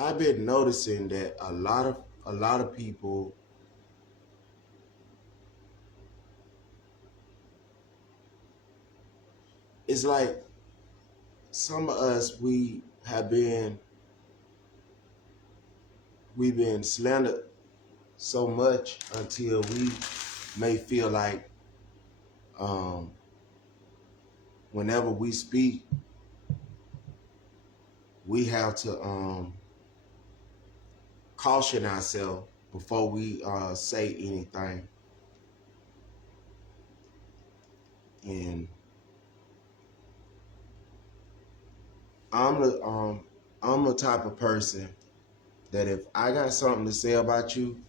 I've been noticing that a lot of people, it's like some of us we've been slandered so much until we may feel like um, whenever we speak, we have to caution ourselves before we say anything. And I'm the um, I'm the type of person that if I got something to say about you,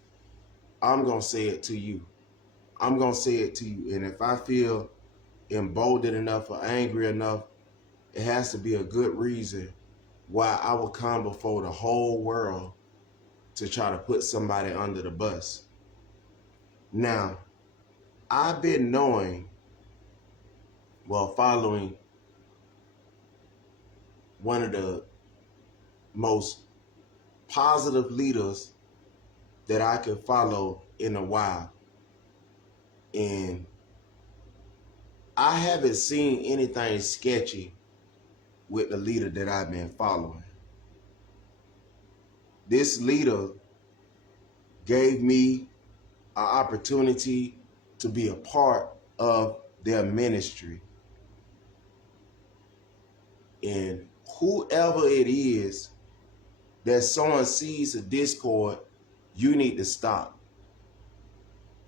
I'm gonna say it to you. I'm gonna say it to you. And if I feel emboldened enough or angry enough, it has to be a good reason why I will come before the whole world to try to put somebody under the bus. Now, I've been following one of the most positive leaders that I could follow in a while. And I haven't seen anything sketchy with the leader that I've been following. This leader gave me an opportunity to be a part of their ministry. And whoever it is that's sowing seeds of discord, you need to stop.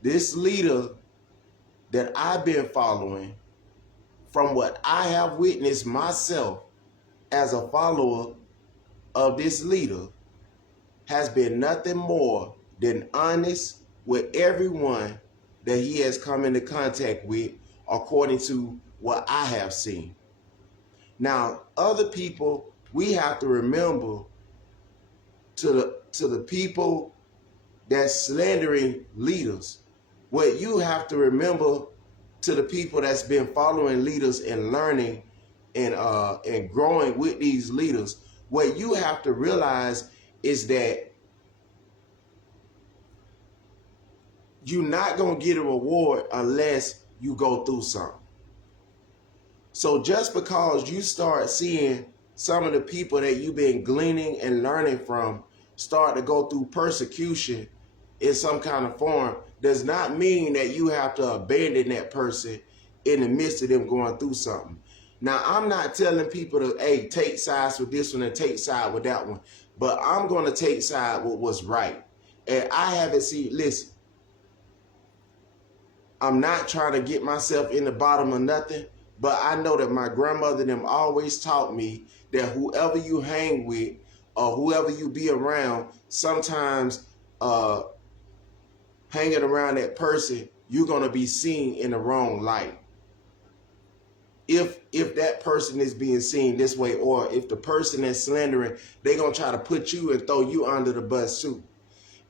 This leader that I've been following, from what I have witnessed myself as a follower of this leader, has been nothing more than honest with everyone that he has come into contact with, according to what I have seen. Now, other people, we have to remember, to the people that's slandering leaders, what you have to remember, to the people that's been following leaders and learning and growing with these leaders, what you have to realize is that you're not going to get a reward unless you go through something. So just because you start seeing some of the people that you've been gleaning and learning from start to go through persecution in some kind of form, does not mean that you have to abandon that person in the midst of them going through something. Now, I'm not telling people to, hey, take sides with this one and take side with that one, but I'm going to take side with what's right. And I haven't seen, listen, I'm not trying to get myself in the bottom of nothing, but I know that my grandmother and them always taught me that whoever you hang with or whoever you be around, sometimes hanging around that person, you're gonna be seen in the wrong light. If that person is being seen this way, or if the person that's slandering, they're gonna try to put you and throw you under the bus too.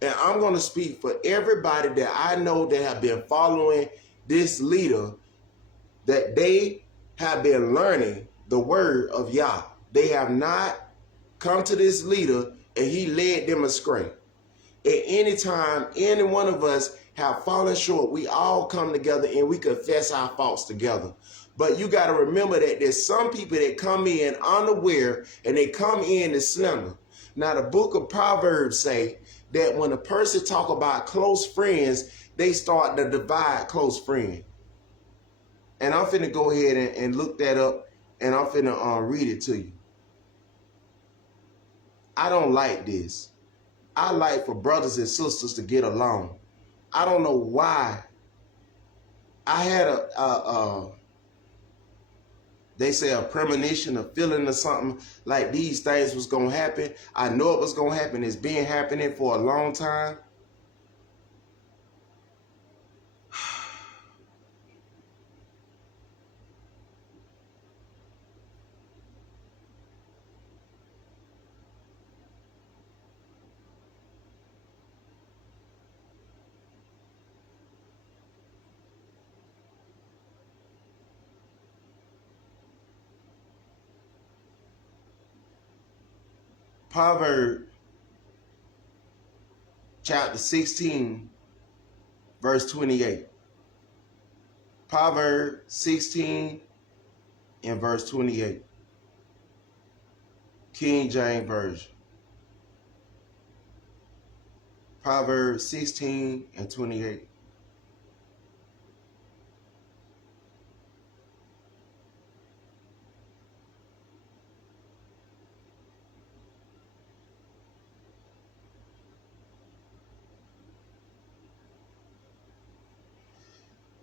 And I'm going to speak for everybody that I know that have been following this leader, that they have been learning the word of Yah. They have not come to this leader and he led them astray. At any time, any one of us have fallen short, we all come together and we confess our faults together. But you got to remember that there's some people that come in unaware and they come in to slander. Now, the book of Proverbs say that when a person talk about close friends, they start to divide close friends. And I'm finna go ahead and look that up, and I'm finna read it to you. I don't like this. I like for brothers and sisters to get along. I don't know why. I had they say a premonition, a feeling or something like these things was gonna happen. I know it was gonna happen. It's been happening for a long time. Proverb chapter 16, verse 28. Proverbs 16 and verse 28. King James Version. Proverbs 16 and 28.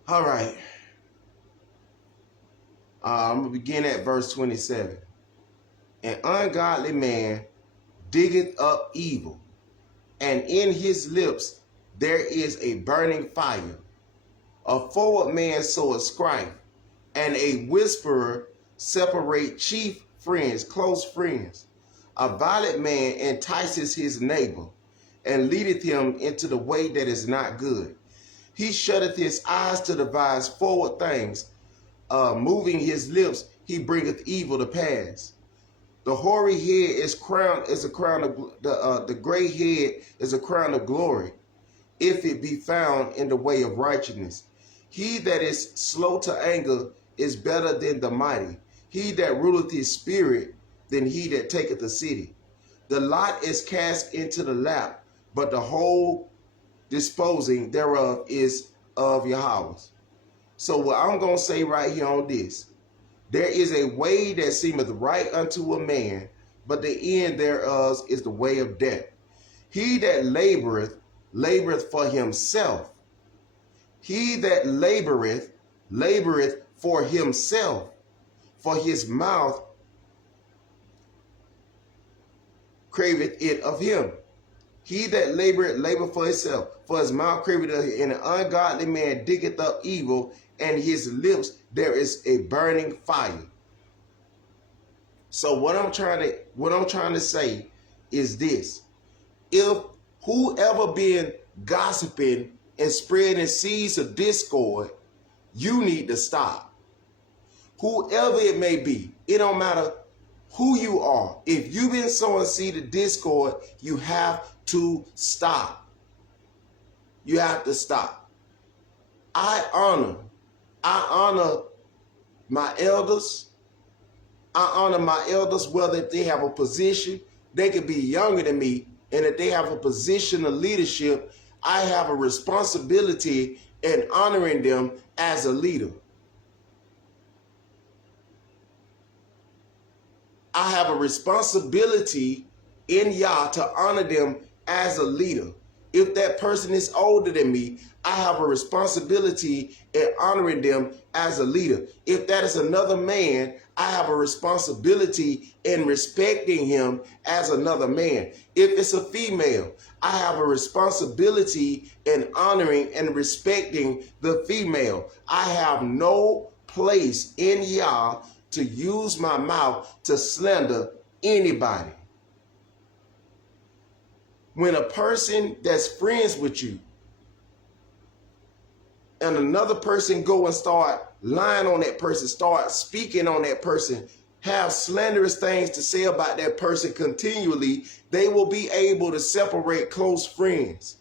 All right. I'm going to begin at verse 27. An ungodly man diggeth up evil, and in his lips there is a burning fire. A forward man soweth strife, and a whisperer separate chief friends, close friends. A violent man entices his neighbor, and leadeth him into the way that is not good. He shutteth his eyes to devise forward things. Moving his lips, he bringeth evil to pass. The hoary head is a crown of the gray head is a crown of glory, if it be found in the way of righteousness. He that is slow to anger is better than the mighty. He that ruleth his spirit than he that taketh the city. The lot is cast into the lap, but the whole disposing thereof is of Yahweh. So what I'm going to say right here on this, there is a way that seemeth right unto a man, but the end thereof is the way of death. He that laboreth, laboreth for himself. He that laboreth, laboreth for himself, for his mouth craveth it of him. He that laboreth, laboreth for himself, for his mouth craveth it of him. And an ungodly man diggeth up evil, and his lips there is a burning fire. So what I'm trying to say is this: if whoever been gossiping and spreading seeds of discord, you need to stop. Whoever it may be, it don't matter who you are. If you've been sowing seed of discord, you have to stop. You have to stop. I honor my elders. I honor my elders, whether if they have a position, they could be younger than me, and if they have a position of leadership, I have a responsibility in honoring them as a leader. I have a responsibility in Yah to honor them as a leader. If that person is older than me, I have a responsibility in honoring them as a leader. If that is another man, I have a responsibility in respecting him as another man. If it's a female, I have a responsibility in honoring and respecting the female. I have no place in Yah to use my mouth to slander anybody. When a person that's friends with you and another person go and start lying on that person, start speaking on that person, have slanderous things to say about that person continually, they will be able to separate close friends.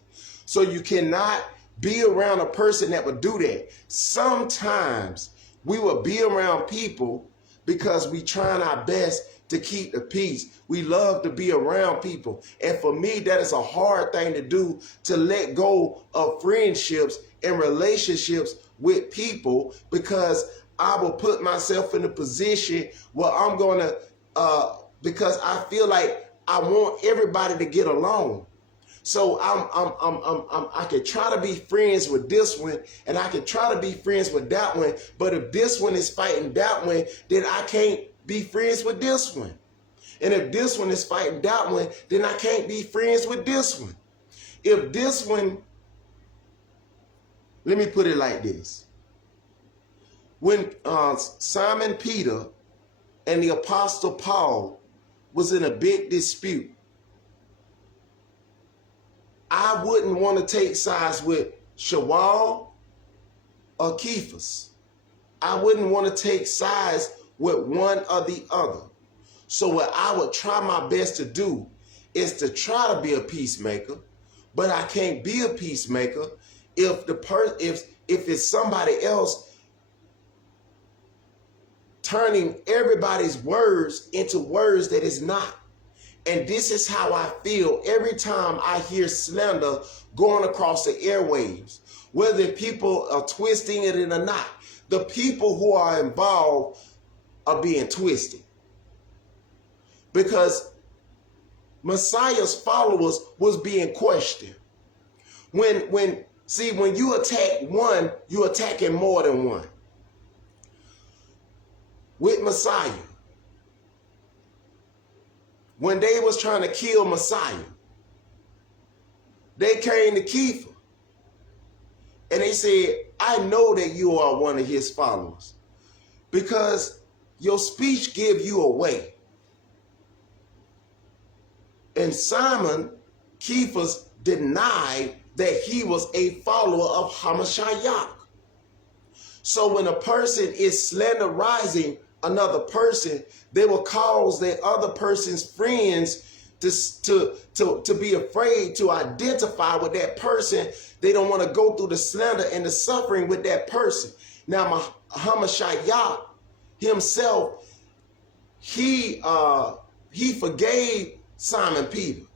So you cannot be around a person that would do that. Sometimes we will be around people because we trying our best to keep the peace. We love to be around people. And for me, that is a hard thing to do, to let go of friendships and relationships with people, because I will put myself in a position where I'm going to, because I feel like I want everybody to get along. So I can try to be friends with this one, and I can try to be friends with that one. But if this one is fighting that one, then I can't be friends with this one. And if this one is fighting that one, then I can't be friends with this one. If this one, let me put it like this. When Simon Peter and the Apostle Paul was in a big dispute, I wouldn't want to take sides with Shawal or Cephas. I wouldn't want to take sides with one or the other. So what I would try my best to do is to try to be a peacemaker, But I can't be a peacemaker if if it's somebody else turning everybody's words into words that is not. And this is how I feel every time I hear slander going across the airwaves, whether people are twisting it or not. The people who are involved are being twisted. Because Messiah's followers was being questioned. When you attack one, you're attacking more than one. With Messiah, when they was trying to kill Messiah, they came to Kepha and they said, I know that you are one of his followers because your speech give you away. And Simon Kepha denied that he was a follower of Hamashiach. So when a person is slanderizing another person, they will cause that other person's friends to be afraid to identify with that person. They don't want to go through the slander and the suffering with that person. Now, Hamashiach himself, he forgave Simon Peter.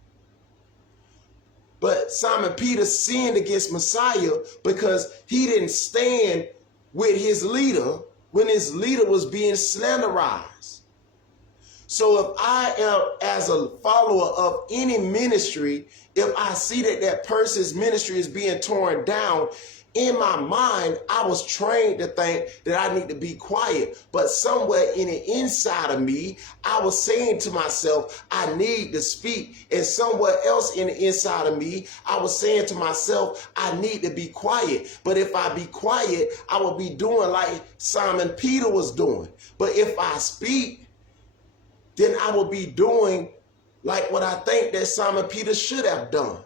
But Simon Peter sinned against Messiah because he didn't stand with his leader when his leader was being slanderized. So if I am, as a follower of any ministry, if I see that that person's ministry is being torn down, in my mind, I was trained to think that I need to be quiet. But somewhere in the inside of me, I was saying to myself, I need to speak. And somewhere else in the inside of me, I was saying to myself, I need to be quiet. But if I be quiet, I will be doing like Simon Peter was doing. But if I speak, then I will be doing like what I think that Simon Peter should have done.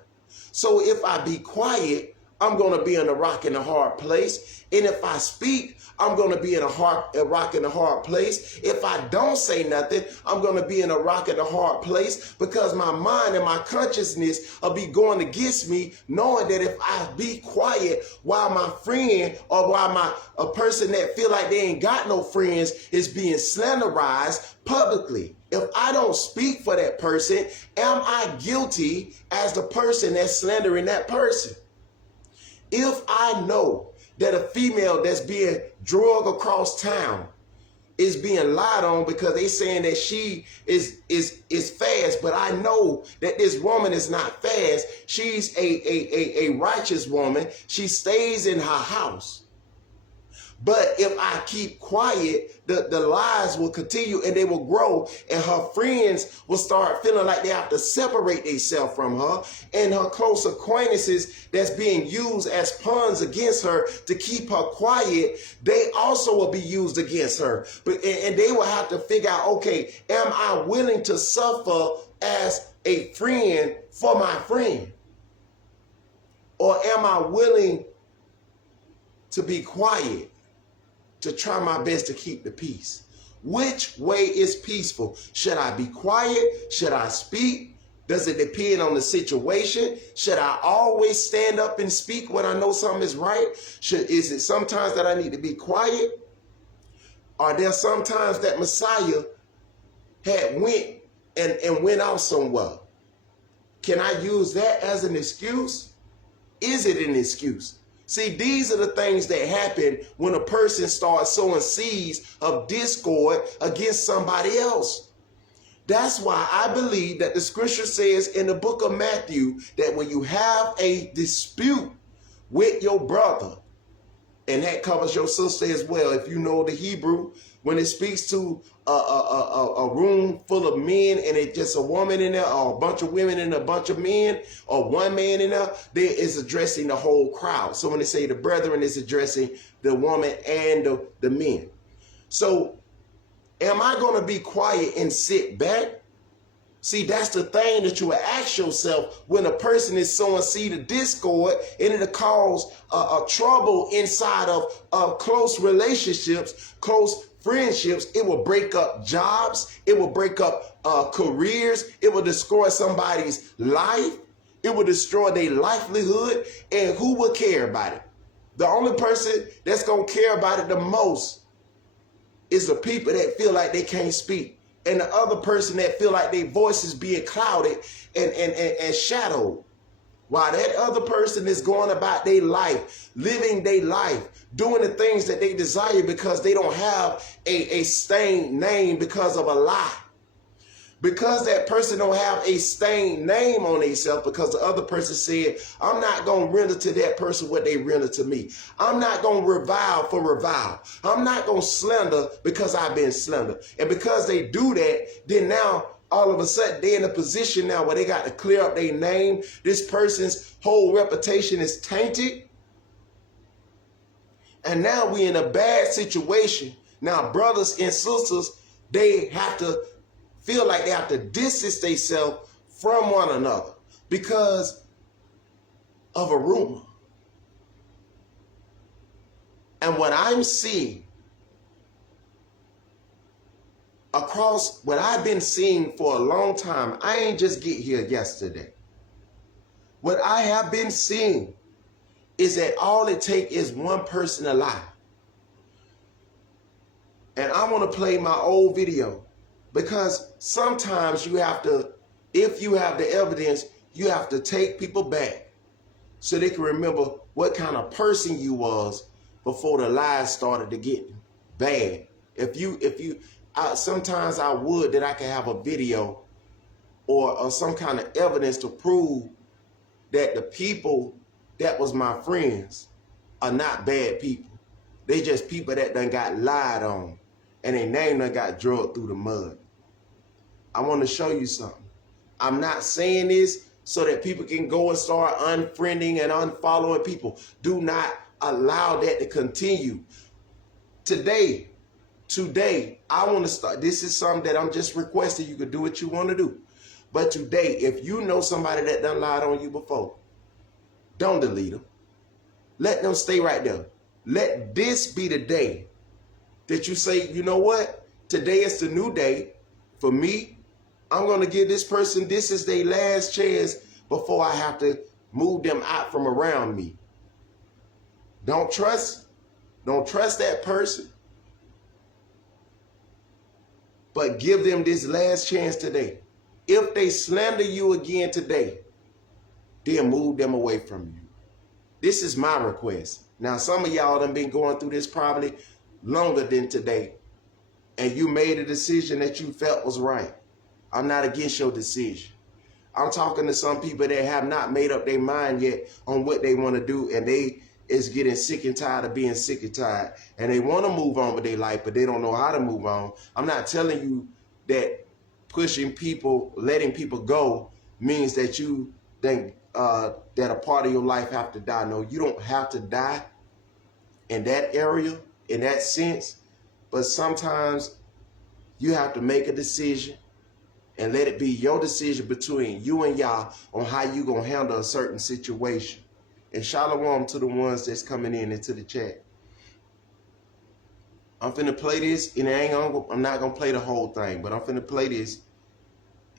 So if I be quiet, I'm going to be in a rock and a hard place. And if I speak, I'm going to be in a rock and a hard place. If I don't say nothing, I'm going to be in a rock and a hard place because my mind and my consciousness will be going against me, knowing that if I be quiet while my friend or while a person that feel like they ain't got no friends is being slanderized publicly. If I don't speak for that person, am I guilty as the person that's slandering that person? If I know that a female that's being drugged across town is being lied on because they saying that she is fast, but I know that this woman is not fast. She's a righteous woman. She stays in her house. But if I keep quiet, the lies will continue and they will grow, and her friends will start feeling like they have to separate themselves from her, and her close acquaintances that's being used as pawns against her to keep her quiet, they also will be used against her. And they will have to figure out, okay, am I willing to suffer as a friend for my friend? Or am I willing to be quiet, to try my best to keep the peace? Which way is peaceful? Should I be quiet? Should I speak? Does it depend on the situation? Should I always stand up and speak when I know something is right? Is it sometimes that I need to be quiet? Are there sometimes that Messiah had went out somewhere? Can I use that as an excuse? Is it an excuse? See, these are the things that happen when a person starts sowing seeds of discord against somebody else. That's why I believe that the scripture says in the book of Matthew that when you have a dispute with your brother, and that covers your sister as well, if you know the Hebrew, when it speaks to a room full of men and it's just a woman in there, or a bunch of women and a bunch of men, or one man in there, is addressing the whole crowd. So when they say the brethren, it's addressing the woman and the men. So am I going to be quiet and sit back? See, that's the thing that you will ask yourself when a person is sowing seed of discord, and it'll cause trouble inside of close relationships, close friendships. It will break up jobs. It will break up careers. It will destroy somebody's life. It will destroy their livelihood, and who will care about it? The only person that's going to care about it the most is the people that feel like they can't speak, and the other person that feel like their voice is being clouded and shadowed. While that other person is going about their life, living their life, doing the things that they desire because they don't have a stained name because of a lie. Because that person don't have a stained name on themselves because the other person said, I'm not going to render to that person what they render to me. I'm not going to revile for revile. I'm not going to slander because I've been slandered. And because they do that, then now all of a sudden they're in a position now where they got to clear up their name. This person's whole reputation is tainted. And now we're in a bad situation. Now brothers and sisters, they have to feel like they have to distance themselves from one another because of a rumor. And what I'm seeing across what I've been seeing for a long time, I ain't just get here yesterday. What I have been seeing is that all it takes is one person to lie. And I want to play my old video because sometimes you have to, if you have the evidence, you have to take people back so they can remember what kind of person you was before the lies started to get bad. Sometimes I would that I could have a video or some kind of evidence to prove that the people that was my friends are not bad people. They just people that done got lied on and their name done got drugged through the mud. I want to show you something. I'm not saying this so that people can go and start unfriending and unfollowing people. Do not allow that to continue. Today, I want to start. This is something that I'm just requesting. You can do what you want to do. But today, if you know somebody that done lied on you before, don't delete them. Let them stay right there. Let this be the day that you say, you know what? Today is the new day for me. I'm going to give this person, this is their last chance before I have to move them out from around me. Don't trust that person. But give them this last chance today. If they slander you again today, then move them away from you. This is my request. Now, some of y'all done been going through this probably longer than today, and you made a decision that you felt was right. I'm not against your decision. I'm talking to some people that have not made up their mind yet on what they want to do, and they is getting sick and tired of being sick and tired, and they want to move on with their life, but they don't know how to move on. I'm not telling you that pushing people, letting people go means that you think that a part of your life have to die. No, you don't have to die in that area, in that sense, but sometimes you have to make a decision and let it be your decision between you and Yah on how you gonna handle a certain situation. And shalom to the ones that's coming in into the chat. I'm finna play this, and I'm not gonna play the whole thing, but I'm finna play this.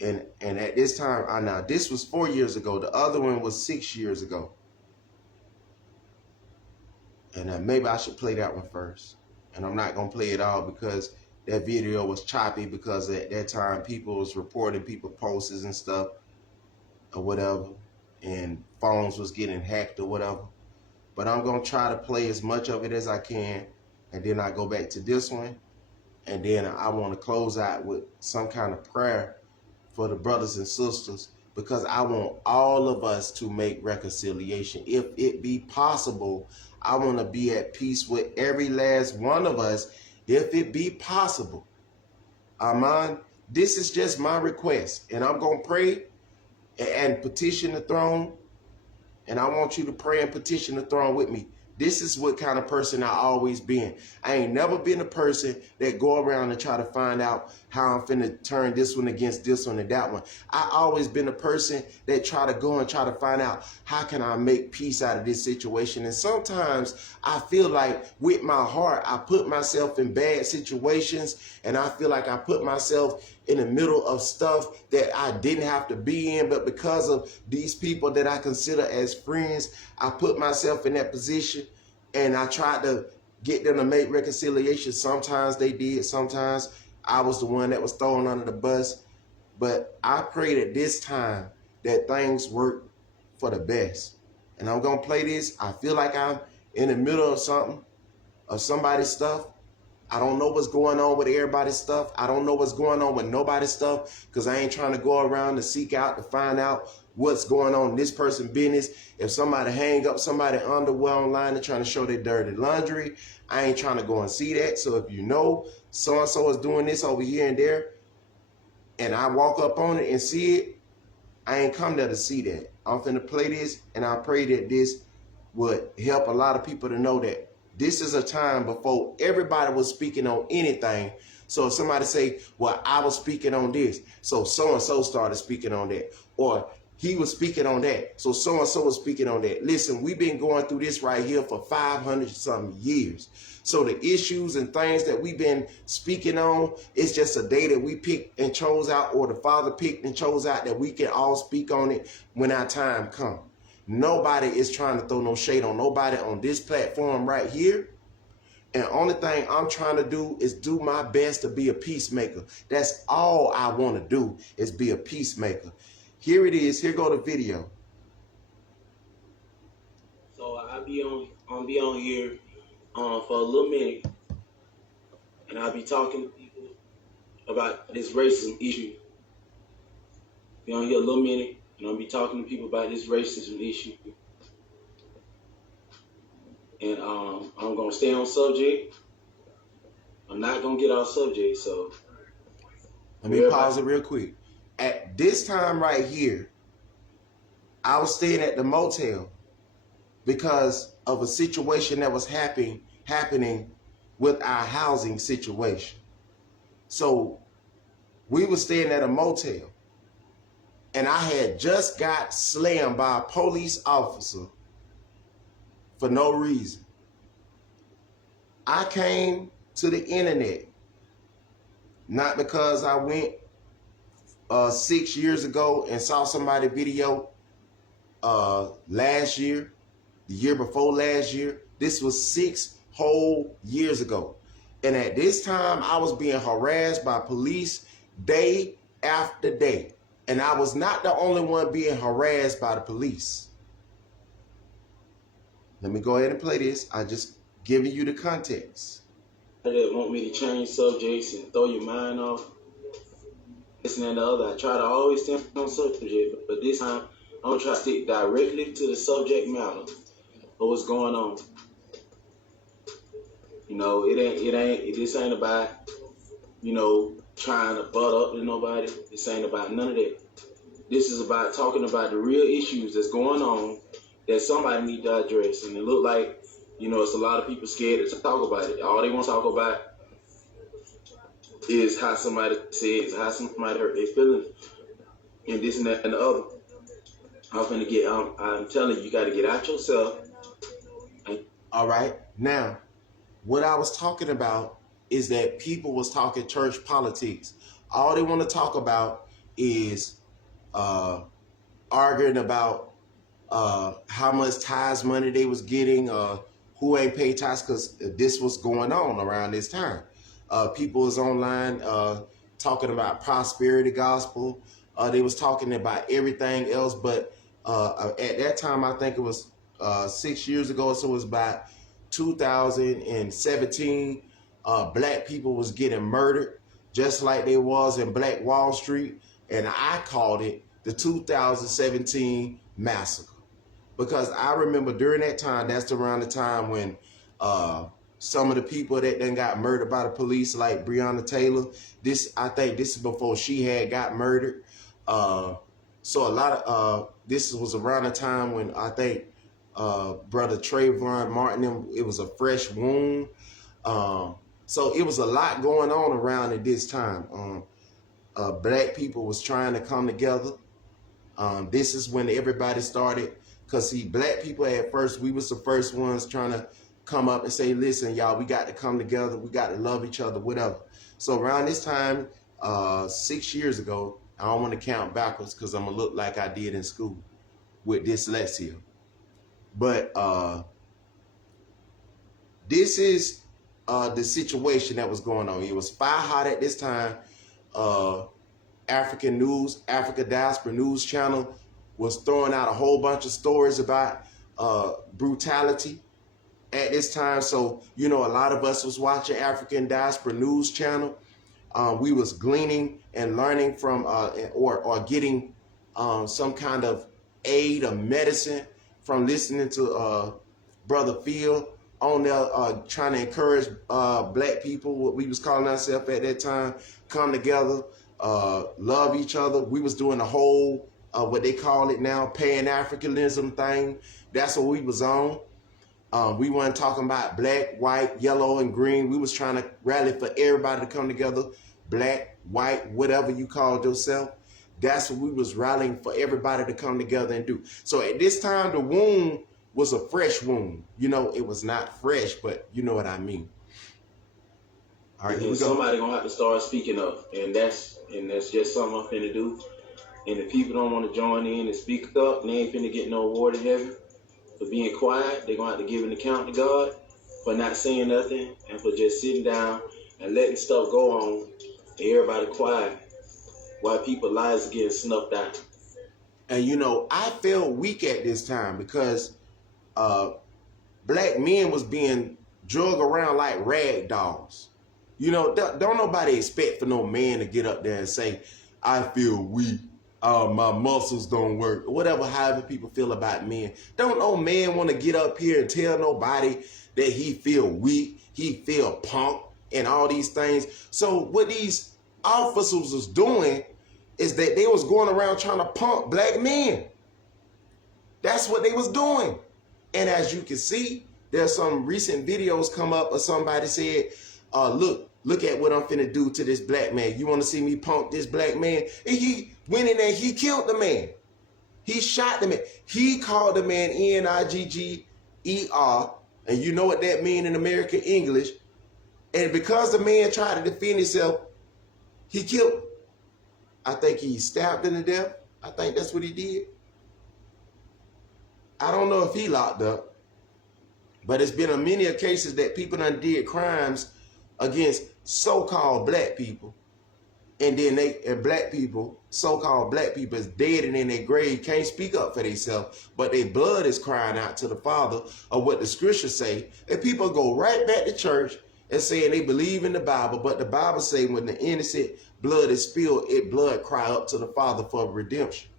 And at this time, now this was 4 years ago. The other one was 6 years ago. And maybe I should play that one first. And I'm not gonna play it all because that video was choppy because at that time people was reporting people posts and stuff or whatever, and phones was getting hacked or whatever. But I'm gonna try to play as much of it as I can, and then I go back to this one, and then I want to close out with some kind of prayer for the brothers and sisters, because I want all of us to make reconciliation. If it be possible, I want to be at peace with every last one of us, if it be possible. Amen. This is just my request, and I'm going to pray and petition the throne, and I want you to pray and petition the throne with me. This is what kind of person I always been. I ain't never been a person that go around and try to find out how I'm finna turn this one against this one and that one. I always been a person that try to go and try to find out how can I make peace out of this situation. And sometimes I feel like with my heart, I put myself in bad situations, and I feel like I put myself in the middle of stuff that I didn't have to be in, but because of these people that I consider as friends, I put myself in that position and I tried to get them to make reconciliation. Sometimes they did, sometimes I was the one that was thrown under the bus. But I pray that this time that things work for the best. And I'm gonna play this. I feel like I'm in the middle of something, of somebody's stuff. I don't know what's going on with everybody's stuff. I don't know what's going on with nobody's stuff, because I ain't trying to go around to seek out to find out what's going on in this person's business. If somebody hang up somebody underwear online and trying to show their dirty laundry, I ain't trying to go and see that. So if you know so-and-so is doing this over here and there, and I walk up on it and see it, I ain't come there to see that. I'm finna play this, and I pray that this would help a lot of people to know that this is a time before everybody was speaking on anything. So if somebody say, well, I was speaking on this, so so-and-so started speaking on that, or he was speaking on that, so so-and-so was speaking on that. Listen, we've been going through this right here for 500-something years. So the issues and things that we've been speaking on, it's just a day that we picked and chose out, or the Father picked and chose out, that we can all speak on it when our time comes. Nobody is trying to throw no shade on nobody on this platform right here. And the only thing I'm trying to do is do my best to be a peacemaker. That's all I want to do, is be a peacemaker. Here it is. Here go the video. So I'll be on here for a little minute, and I'll be talking to people about this racism issue. Be on here a little minute, and I'll be talking to people about this racism issue. And I'm gonna stay on subject. I'm not gonna get off subject. So let me pause it real quick. At this time right here, I was staying at the motel because of a situation that was happening with our housing situation. So we were staying at a motel, and I had just got slammed by a police officer for no reason. I came to the internet, not because I went 6 years ago and saw somebody's video last year, the year before last year. This was 6 whole years ago. And at this time, I was being harassed by police day after day. And I was not the only one being harassed by the police. Let me go ahead and play this. I just giving you the context. That want me to change subjects and throw your mind off, this and the other. I try to always stay on subject, but this time I'm gonna try to stick directly to the subject matter of what's going on. You know, this ain't about, you know, trying to butt up to nobody. This ain't about none of that. This is about talking about the real issues that's going on that somebody need to address. And it look like, you know, it's a lot of people scared to talk about it. All they want to talk about is how somebody says, how somebody hurt their feelings, and this and that and the other. I'm telling you, you got to get out yourself. All right. Now, what I was talking about is that people was talking church politics. All they want to talk about is arguing about how much tithes money they was getting, who ain't paid tithes, because this was going on around this time. People was online talking about prosperity gospel. They was talking about everything else, but at that time, I think it was 6 years ago, so it was about 2017. Black people was getting murdered just like they was in Black Wall Street, and I called it the 2017 massacre, because I remember during that time, that's around the time when some of the people that then got murdered by the police, like Breonna Taylor, I think this is before she had got murdered. So a lot of this was around the time when I think brother Trayvon Martin, it was a fresh wound. So it was a lot going on around at this time. Black people was trying to come together. This is when everybody started, because see, black people at first, we was the first ones trying to come up and say, listen, y'all, we got to come together. We got to love each other, whatever. So around this time, 6 years ago. I don't want to count backwards because I'm gonna look like I did in school with dyslexia. But this is the situation that was going on. It was fire hot at this time. Africa Diaspora News Channel was throwing out a whole bunch of stories about brutality at this time. So, a lot of us was watching African Diaspora News Channel. We was gleaning and learning from or getting some kind of aid or medicine from listening to Brother Phil on there trying to encourage black people, what we was calling ourselves at that time, come together, love each other. We was doing the whole what they call it now, Pan-Africanism thing. That's what we was on. We weren't talking about black, white, yellow, and green. We was trying to rally for everybody to come together, black, white, whatever you called yourself. That's what we was rallying for, everybody to come together and do. So at this time, the wound was a fresh wound. It was not fresh, but you know what I mean. All right, here we go. Somebody gonna have to start speaking up, and that's just something I'm finna do. And if people don't want to join in and speak up, they ain't finna get no award in heaven for being quiet. They're gonna have to give an account to God for not saying nothing and for just sitting down and letting stuff go on and everybody quiet while people's lives are getting snuffed out. And I felt weak at this time because black men was being drug around like rag dolls. Don't nobody expect for no man to get up there and say, I feel weak. My muscles don't work. Whatever, however people feel about men. Don't no man want to get up here and tell nobody that he feel weak, he feel punk, and all these things. So what these officers was doing is that they was going around trying to punk black men. That's what they was doing. And as you can see, there's some recent videos come up or somebody said, look at what I'm finna do to this black man. You want to see me punk this black man? And he went in there, he killed the man. He shot the man. He called the man Nigger, and you know what that means in American English. And because the man tried to defend himself, he killed him. I think he stabbed him to death. I think that's what he did. I don't know if he locked up, but it's been many cases that people done did crimes against so-called black people, and then black people, so-called black people, is dead and in their grave, can't speak up for themselves, but their blood is crying out to the Father of what the scriptures say. And people go right back to church and saying they believe in the Bible, but the Bible say when the innocent blood is spilled, it blood cry up to the Father for redemption,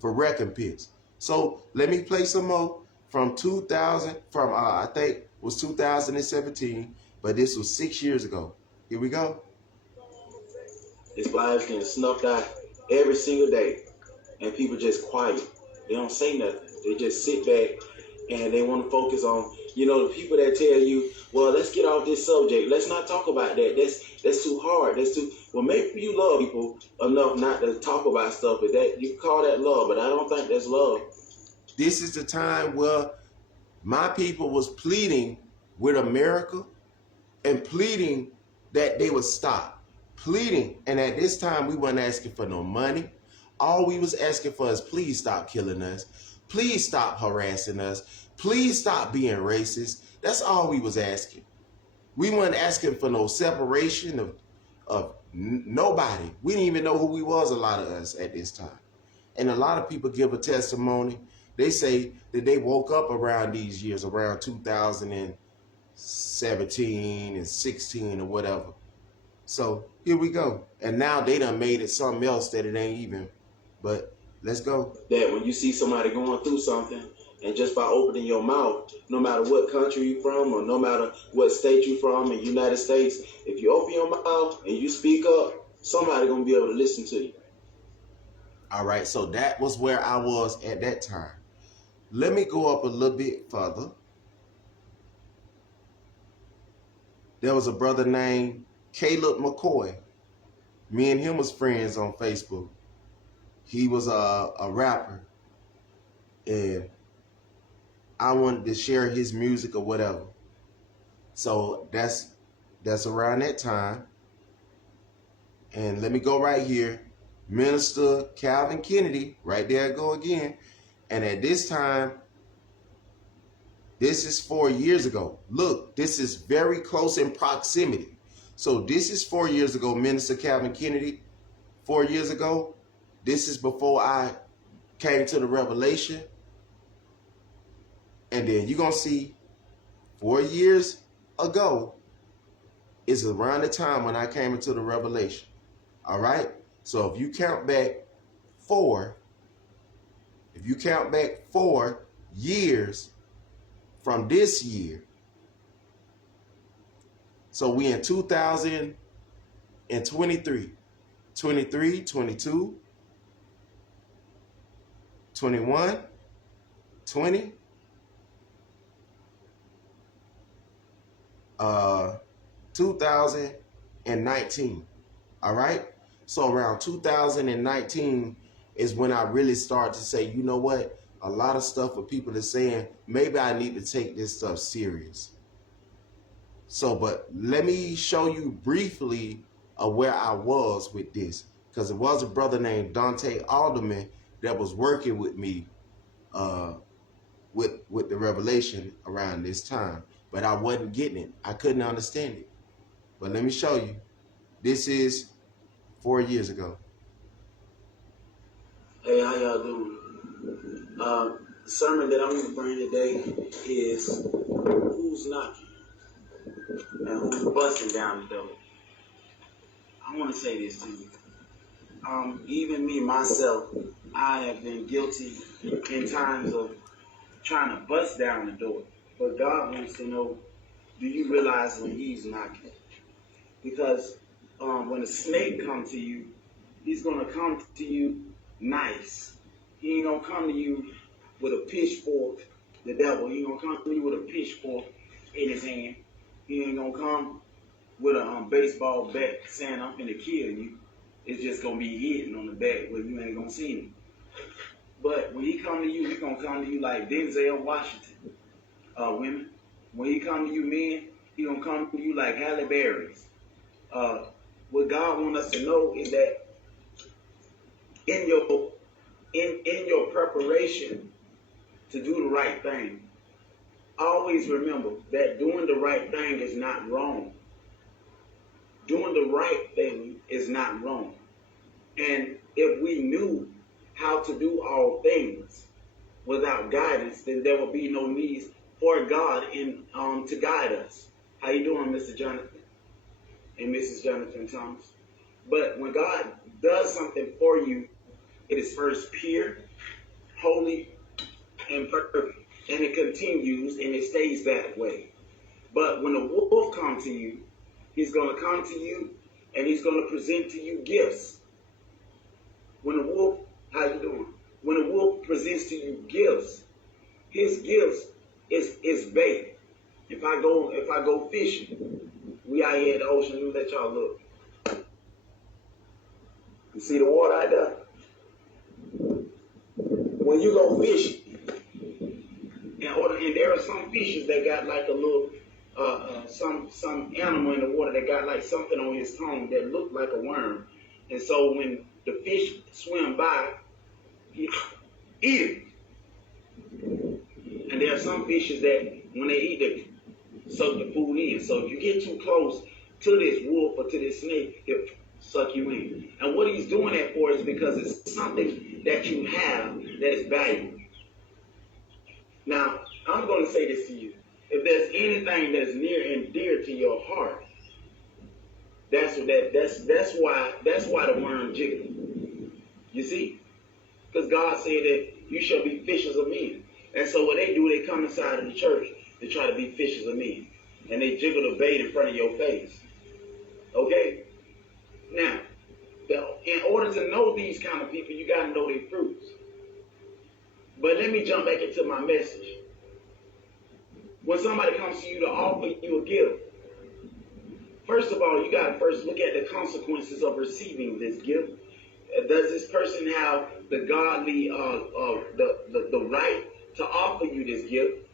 for recompense. So let me play some more from 2000, I think it was 2017, but this was 6 years ago. Here we go. His lives getting snuffed out every single day, and people just quiet. They don't say nothing. They just sit back and they want to focus on, the people that tell you, well, let's get off this subject. Let's not talk about that. That's too hard. Well, maybe you love people enough not to talk about stuff, but that you call that love, but I don't think that's love. This is the time where my people was pleading with America and pleading that they would stop. Pleading. And at this time, we weren't asking for no money. All we was asking for is please stop killing us. Please stop harassing us. Please stop being racist. That's all we was asking. We weren't asking for no separation of nobody. We didn't even know who we was, a lot of us at this time. And a lot of people give a testimony. They say that they woke up around these years, around 2017 and 16 or whatever. So here we go. And now they done made it something else that it ain't even. But let's go. That when you see somebody going through something, and just by opening your mouth, no matter what country you from or no matter what state you from in the United States, if you open your mouth and you speak up, somebody gonna be able to listen to you. All right, so that was where I was at that time. Let me go up a little bit further. There was a brother named Caleb McCoy. Me and him was friends on Facebook. He was a rapper, and I wanted to share his music or whatever. So that's around that time. And let me go right here. Minister Calvin Kennedy, right there I go again. And at this time, this is 4 years ago. Look, this is very close in proximity. So this is 4 years ago, Minister Calvin Kennedy. 4 years ago. This is before I came to the revelation. And then you're going to see 4 years ago is around the time when I came into the revelation. All right? So if you count back 4 years from this year, so we in 2023, 23, 22, 21, 20, 2019. All right? So around 2019 is when I really started to say, you know what? A lot of stuff with people are saying, maybe I need to take this stuff serious. So, but let me show you briefly where I was with this. Because it was a brother named Dante Alderman that was working with me with the revelation around this time. But I wasn't getting it. I couldn't understand it. But let me show you. This is 4 years ago. Hey, how y'all doing? The sermon that I'm going to bring today is Who's Knocking and Who's Busting Down the Door. I want to say this to you. Even me, myself, I have been guilty in times of trying to bust down the door. But God wants to know, do you realize when He's knocking? Because when a snake comes to you, he's going to come to you nice. He ain't going to come to you with a pitchfork, the devil. He ain't going to come to you with a pitchfork in his hand. He ain't going to come with a baseball bat saying, I'm going to kill you. It's just going to be hidden on the back where you ain't going to see him. But when he come to you, he's going to come to you like Denzel Washington, women. When he come to you, men, he going to come to you like Halle Berry's. What God wants us to know is that in your preparation to do the right thing, always remember that doing the right thing is not wrong. Doing the right thing is not wrong. And if we knew how to do all things without guidance, then there would be no need for God to guide us. How you doing, Mr. Jonathan and Mrs. Jonathan Thomas? But when God does something for you, it is first pure, holy, and perfect. And it continues and it stays that way. But when a wolf comes to you, he's going to come to you and he's going to present to you gifts. When a wolf, how you doing? When a wolf presents to you gifts, his gifts is bait. If I go fishing, we out here in the ocean, let me let y'all look. You see the water out there? When you go fishing, and there are some fishes that got like a little some animal in the water that got like something on his tongue that looked like a worm. And so when the fish swim by, he eat it. And there are some fishes that when they eat, they suck the food in. So if you get too close to this wolf or to this snake, he'll suck you in. And what he's doing that for is because it's something that you have that is valuable. Now, I'm going to say this to you. If there's anything that's near and dear to your heart, that's why the worm jiggled. You see? Because God said that you shall be fishers of men. And so what they do, they come inside of the church to try to be fishers of men. And they jiggle the bait in front of your face. Okay? Now, in order to know these kind of people, you got to know their fruits. But let me jump back into my message. When somebody comes to you to offer you a gift, first of all, you got to first look at the consequences of receiving this gift. Does this person have the godly, the right to offer you this gift?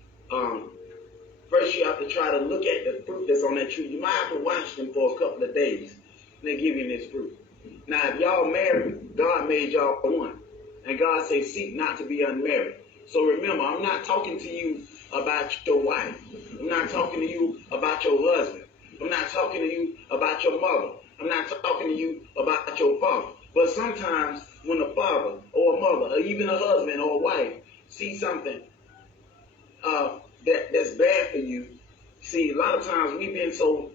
First, you have to try to look at the fruit that's on that tree. You might have to watch them for a couple of days, and they give you this fruit. Now, if y'all married, God made y'all one. And God says, seek not to be unmarried. So remember, I'm not talking to you about your wife. I'm not talking to you about your husband. I'm not talking to you about your mother. I'm not talking to you about your father. But sometimes when a father or a mother or even a husband or a wife see something that's bad for you, see, a lot of times we've been so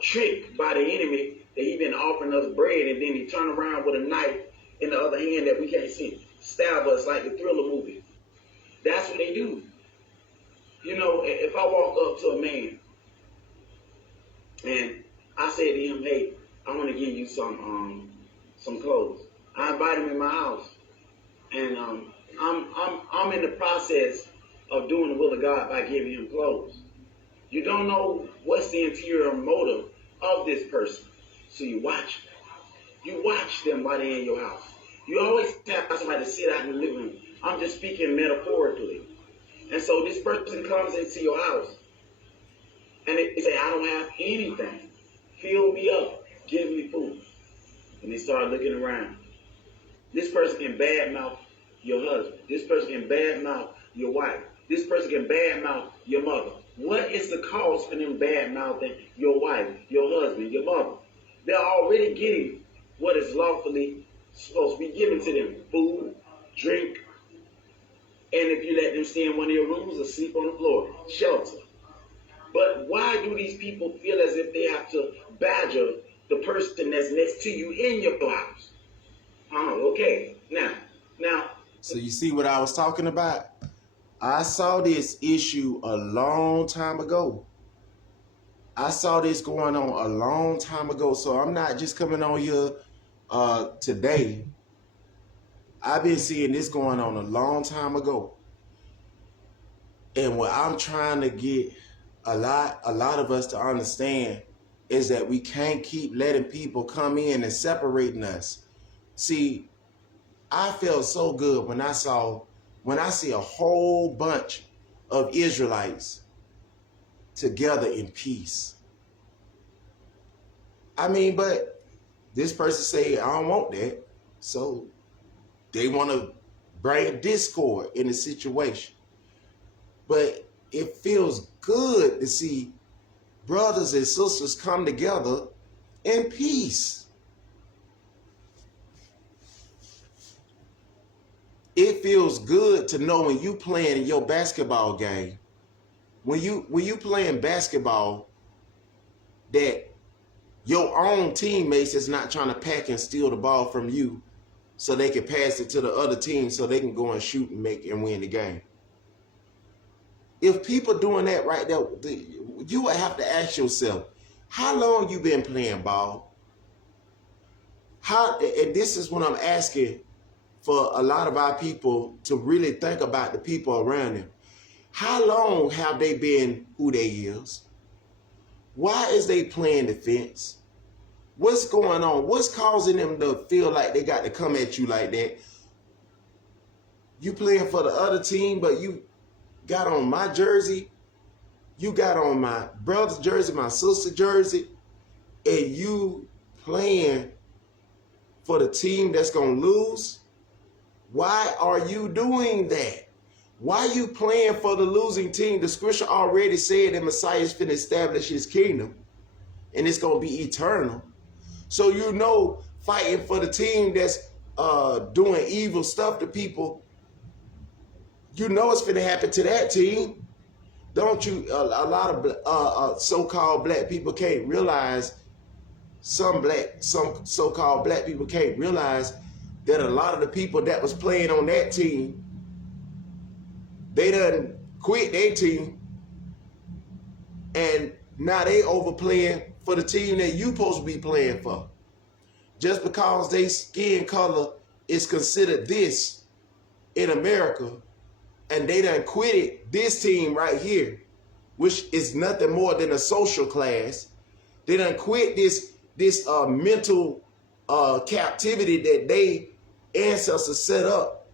tricked by the enemy that he been offering us bread, and then he turn around with a knife in the other hand that we can't see, stab us like the Thriller movie. That's what they do. You know, if I walk up to a man and I say to him, hey, I want to give you some clothes. I invite him in my house, and I'm in the process of doing the will of God by giving him clothes. You don't know what's the interior motive of this person, so you watch them. You watch them while they're in your house. You always have somebody to sit out in the living room. I'm just speaking metaphorically. And so this person comes into your house, and they say, I don't have anything. Fill me up. Give me food. And they start looking around. This person can badmouth your husband. This person can badmouth your wife. This person can badmouth your mother. What is the cause for them badmouthing your wife, your husband, your mother? They're already getting what is lawfully supposed to be given to them. Food, drink, and if you let them stay in one of your rooms or sleep on the floor, shelter. But why do these people feel as if they have to badger the person that's next to you in your house? Okay. Now. So you see what I was talking about? I saw this issue a long time ago. I saw this going on a long time ago. So I'm not just coming on here today. I've been seeing this going on a long time ago. And what I'm trying to get a lot of us to understand is that we can't keep letting people come in and separating us. See, I felt so good when I see a whole bunch of Israelites together in peace. I mean, but this person say, I don't want that. So they want to bring discord in the situation. But it feels good to see brothers and sisters come together in peace. It feels good to know when you playing in your basketball game, when you playing basketball, that your own teammates is not trying to pack and steal the ball from you so they can pass it to the other team so they can go and shoot and make and win the game. If people doing that right there, you would have to ask yourself, how long you been playing ball? And this is what I'm asking for a lot of our people to really think about the people around them. How long have they been who they is? Why is they playing defense? What's going on? What's causing them to feel like they got to come at you like that? You playing for the other team, but you got on my jersey, you got on my brother's jersey, my sister's jersey, and you playing for the team that's going to lose? Why are you doing that? Why are you playing for the losing team? The scripture already said that Messiah is going to establish his kingdom, and it's going to be eternal. So you know, fighting for the team that's doing evil stuff to people, you know it's going to happen to that team. Don't you? A lot of so-called black people can't realize, some so-called black people can't realize that a lot of the people that was playing on that team, they done quit their team, and now they overplaying for the team that you supposed to be playing for. Just because they skin color is considered this in America, and they done quitted this team right here, which is nothing more than a social class. They done quit this mental captivity that they ancestors set up.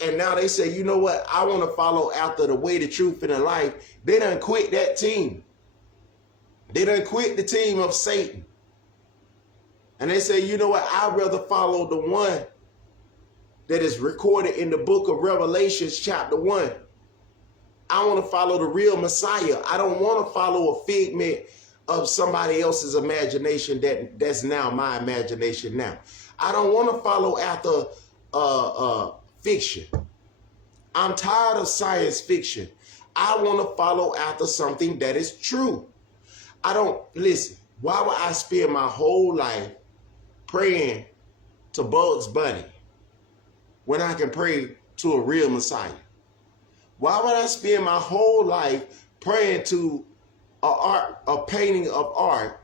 And now they say, you know what? I want to follow after the way, the truth, and the life. They done quit that team. They done quit the team of Satan. And they say, you know what? I'd rather follow the one that is recorded in the book of Revelations chapter 1. I want to follow the real Messiah. I don't want to follow a figment of somebody else's imagination that's now my imagination now. I don't want to follow after fiction. I'm tired of science fiction. I want to follow after something that is true. Listen, why would I spend my whole life praying to Bugs Bunny when I can pray to a real Messiah? Why would I spend my whole life praying to a painting of art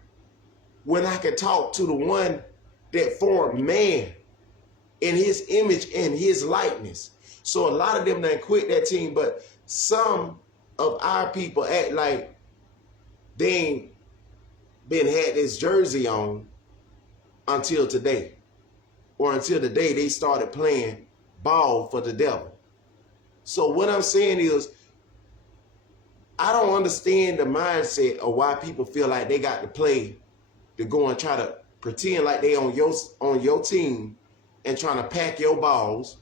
when I can talk to the one that formed man in his image and his likeness? So a lot of them done quit that team, but some of our people act like they ain't had this jersey on until today, or until the day they started playing ball for the devil. So what I'm saying is, I don't understand the mindset of why people feel like they got to play to go and try to pretend like they on your team and trying to pack your balls,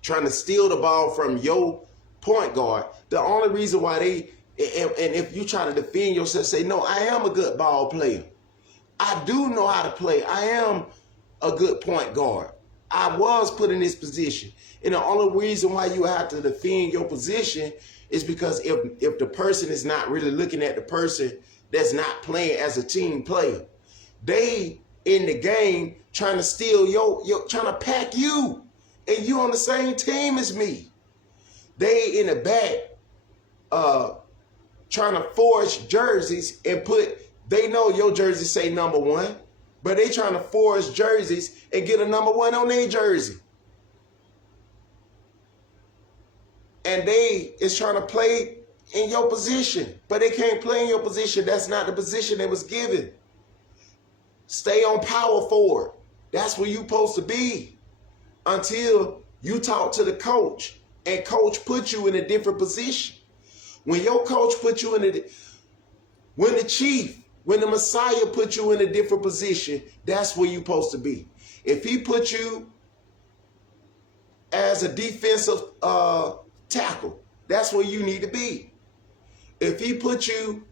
trying to steal the ball from your point guard. The only reason why and if you try to defend yourself, say, no, I am a good ball player. I do know how to play. I am a good point guard. I was put in this position. And the only reason why you have to defend your position is because if the person is not really looking at the person that's not playing as a team player, they in the game trying to steal trying to pack you, and you on the same team as me. They in the back trying to forge jerseys and they know your jersey say number 1, but they trying to forge jerseys and get a number 1 on their jersey. And they is trying to play in your position, but they can't play in your position. That's not the position that was given. Stay on power forward. That's where you're supposed to be until you talk to the coach and coach put you in a different position. When your coach put you when the Messiah put you in a different position, that's where you're supposed to be. If he put you as a defensive tackle, that's where you need to be. If he put you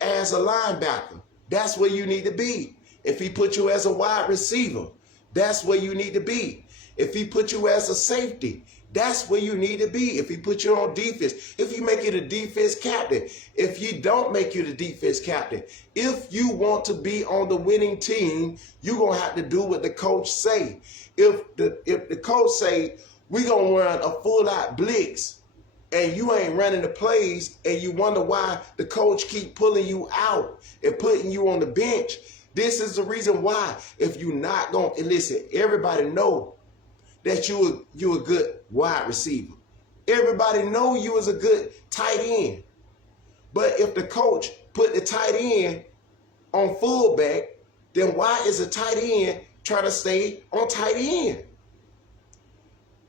as a linebacker, that's where you need to be. If he put you as a wide receiver, that's where you need to be. If he put you as a safety, that's where you need to be. If he put you on defense, if you make you the defense captain, if you don't make you the defense captain, if you want to be on the winning team, you're going to have to do what the coach say. If the coach say, we're going to run a full-out blitz, and you ain't running the plays, and you wonder why the coach keep pulling you out and putting you on the bench, this is the reason why. If you're not going to listen, everybody know that you a good wide receiver. Everybody know you as a good tight end. But if the coach put the tight end on fullback, then why is a tight end trying to stay on tight end?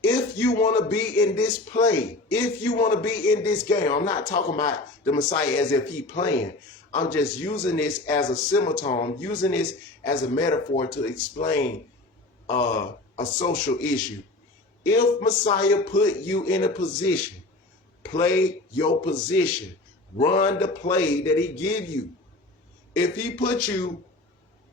If you want to be in this play, if you want to be in this game, I'm not talking about the Messiah as if he playing. I'm just using this as a similitude, using this as a metaphor to explain a social issue. If Messiah put you in a position, play your position. Run the play that he give you. If he put you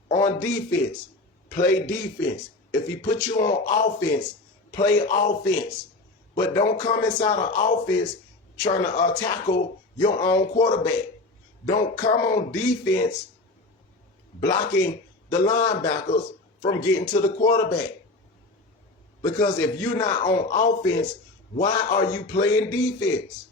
on defense, play defense. If he put you on offense, play offense. But don't come inside of offense trying to tackle your own quarterback. Don't come on defense blocking the linebackers from getting to the quarterback. Because if you're not on offense, why are you playing defense?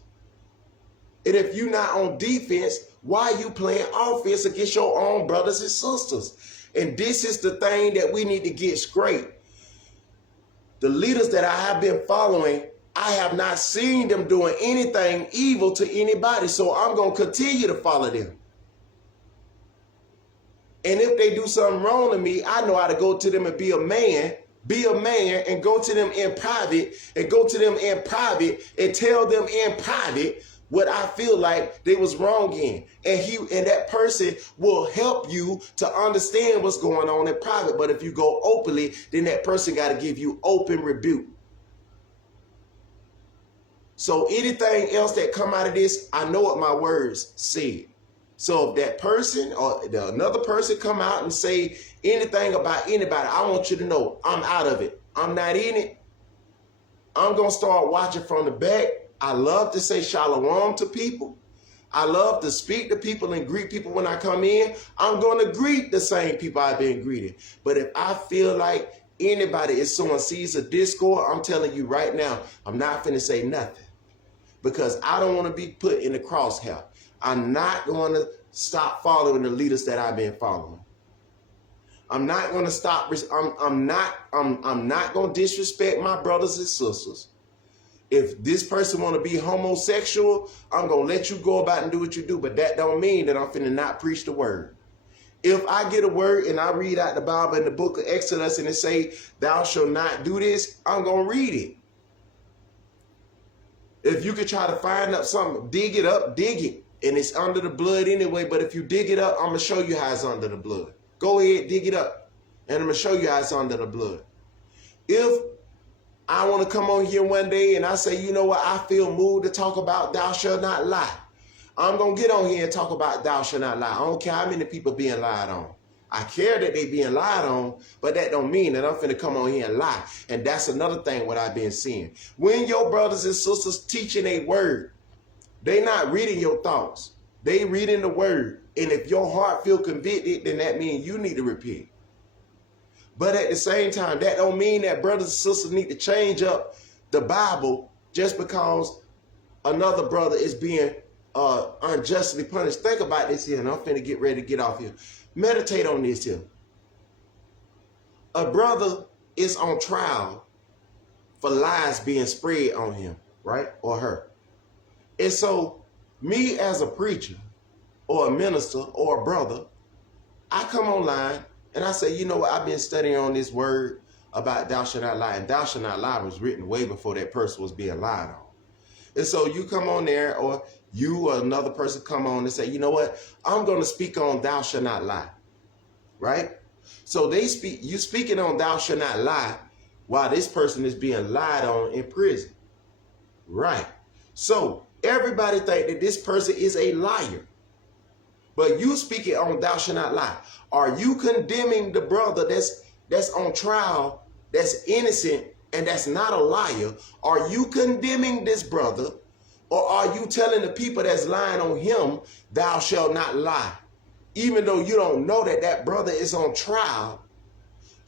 And if you're not on defense, why are you playing offense against your own brothers and sisters? And this is the thing that we need to get straight. The leaders that I have been following, I have not seen them doing anything evil to anybody. So I'm going to continue to follow them. And if they do something wrong to me, I know how to go to them and be a man and go to them in private and tell them in private what I feel like they was wrong in. And that person will help you to understand what's going on in private. But if you go openly, then that person got to give you open rebuke. So anything else that come out of this, I know what my words said. So if that person or another person come out and say anything about anybody, I want you to know I'm out of it. I'm not in it. I'm going to start watching from the back. I love to say shalom to people. I love to speak to people and greet people when I come in. I'm going to greet the same people I've been greeting. But if I feel like anybody is sowing seeds of discord, I'm telling you right now, I'm not finna say nothing. Because I don't want to be put in the crosshair. I'm not going to stop following the leaders that I've been following. I'm not going to stop. I'm not going to disrespect my brothers and sisters. If this person want to be homosexual, I'm going to let you go about and do what you do. But that don't mean that I'm finna not preach the word. If I get a word and I read out the Bible in the book of Exodus and it say, thou shalt not do this, I'm going to read it. If you could try to find up something, dig it up, dig it. And it's under the blood anyway. But if you dig it up, I'm going to show you how it's under the blood. Go ahead, dig it up. And I'm going to show you how it's under the blood. If I want to come on here one day and I say, you know what, I feel moved to talk about thou shalt not lie. I'm going to get on here and talk about thou shalt not lie. I don't care how many people being lied on. I care that they being lied on, but that don't mean that I'm finna come on here and lie. And that's another thing what I've been seeing. When your brothers and sisters teaching a word, they not reading your thoughts. They reading the word. And if your heart feel convicted, then that means you need to repent. But at the same time, that don't mean that brothers and sisters need to change up the Bible just because another brother is being unjustly punished. Think about this here, and I'm finna get ready to get off here. Meditate on this here. A brother is on trial for lies being spread on him, right? Or her. And so me as a preacher or a minister or a brother, I come online and I say, you know what, I've been studying on this word about thou shalt not lie. And thou shalt not lie was written way before that person was being lied on. And so you come on there, or you or another person come on and say, you know what, I'm going to speak on thou shalt not lie, right? So you speaking on thou shalt not lie while this person is being lied on in prison, right? So everybody think that this person is a liar, but you speaking on thou shalt not lie. Are you condemning the brother that's on trial, that's innocent, and that's not a liar? Are you condemning this brother, or are you telling the people that's lying on him, thou shalt not lie? Even though you don't know that that brother is on trial,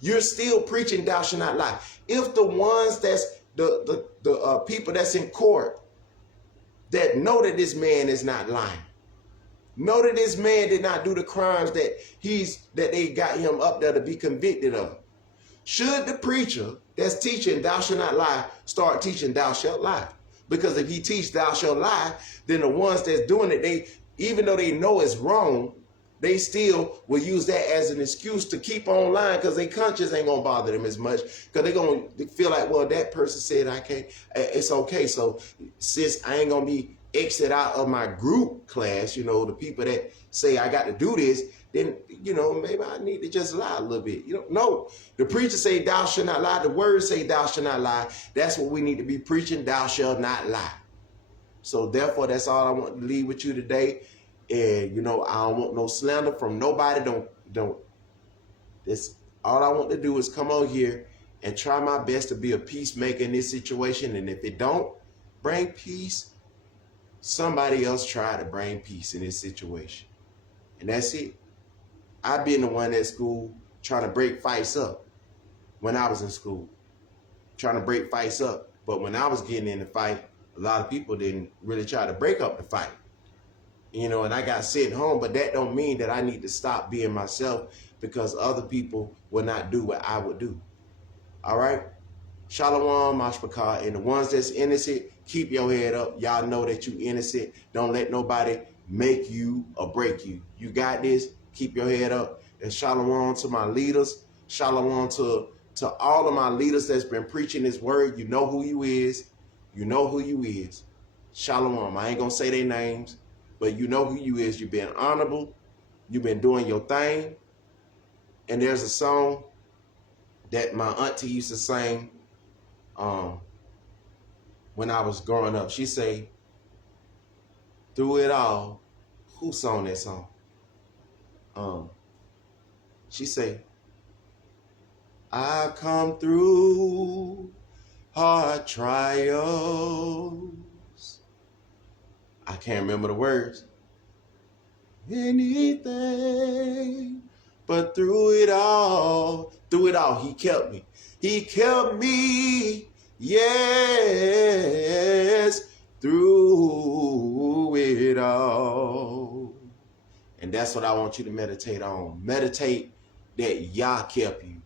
you're still preaching thou shalt not lie. If the ones that's the people that's in court that know that this man is not lying, know that this man did not do the crimes that they got him up there to be convicted of, should the preacher that's teaching thou shalt not lie start teaching thou shalt lie? Because if he teach thou shalt lie, then the ones that's doing it, even though they know it's wrong, they still will use that as an excuse to keep on lying, because their conscience ain't gonna bother them as much, because they're gonna feel like, well, that person said I can't, it's okay. So since I ain't gonna be exit out of my group class, you know, the people that say I got to do this, then, you know, maybe I need to just lie a little bit. You don't know. The preacher say thou shalt not lie. The word say thou shalt not lie. That's what we need to be preaching. Thou shalt not lie. So therefore, that's all I want to leave with you today. And, you know, I don't want no slander from nobody. Don't. That's all I want to do is come on here and try my best to be a peacemaker in this situation. And if it don't bring peace, somebody else try to bring peace in this situation. And that's it. I've been the one at school trying to break fights up when I was in school. Trying to break fights up. But when I was getting in the fight, a lot of people didn't really try to break up the fight. You know, and I got sent home, but that don't mean that I need to stop being myself because other people will not do what I would do. All right? Shalom, Mashpakah, and the ones that's innocent, keep your head up. Y'all know that you innocent. Don't let nobody make you or break you. You got this. Keep your head up. And shalom to my leaders. Shalom to all of my leaders that's been preaching this word. You know who you is. You know who you is. Shalom. I ain't gonna say their names, but you know who you is. You've been honorable. You've been doing your thing. And there's a song that my auntie used to sing when I was growing up. She say, through it all, who sung that song? She say, I come through hard trials. I can't remember the words. Anything, but through it all, he kept me. He kept me, yes, through it all. And that's what I want you to meditate on. Meditate that Yah kept you.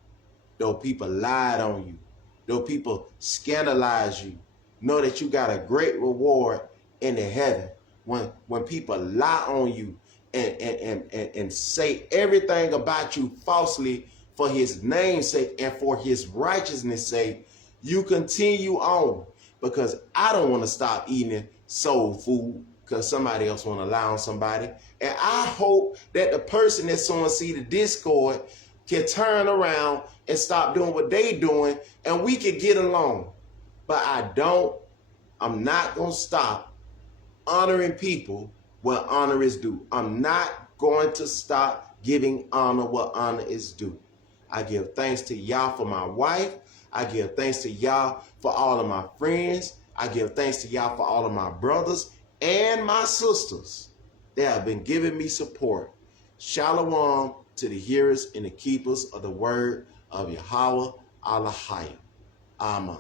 Though people lied on you, though people scandalized you, know that you got a great reward in the heaven. When people lie on you and say everything about you falsely for his name's sake and for his righteousness' sake, you continue on, because I don't want to stop eating soul food because somebody else want to lie on somebody. And I hope that the person that's sowing seed of discord can turn around and stop doing what they doing, and we can get along. But I'm not going to stop honoring people where honor is due. I'm not going to stop giving honor where honor is due. I give thanks to Yah for my wife. I give thanks to Yah for all of my friends. I give thanks to Yah for all of my brothers and my sisters that have been giving me support. Shalom to the hearers and the keepers of the word of Yahweh Allahayim. Amen.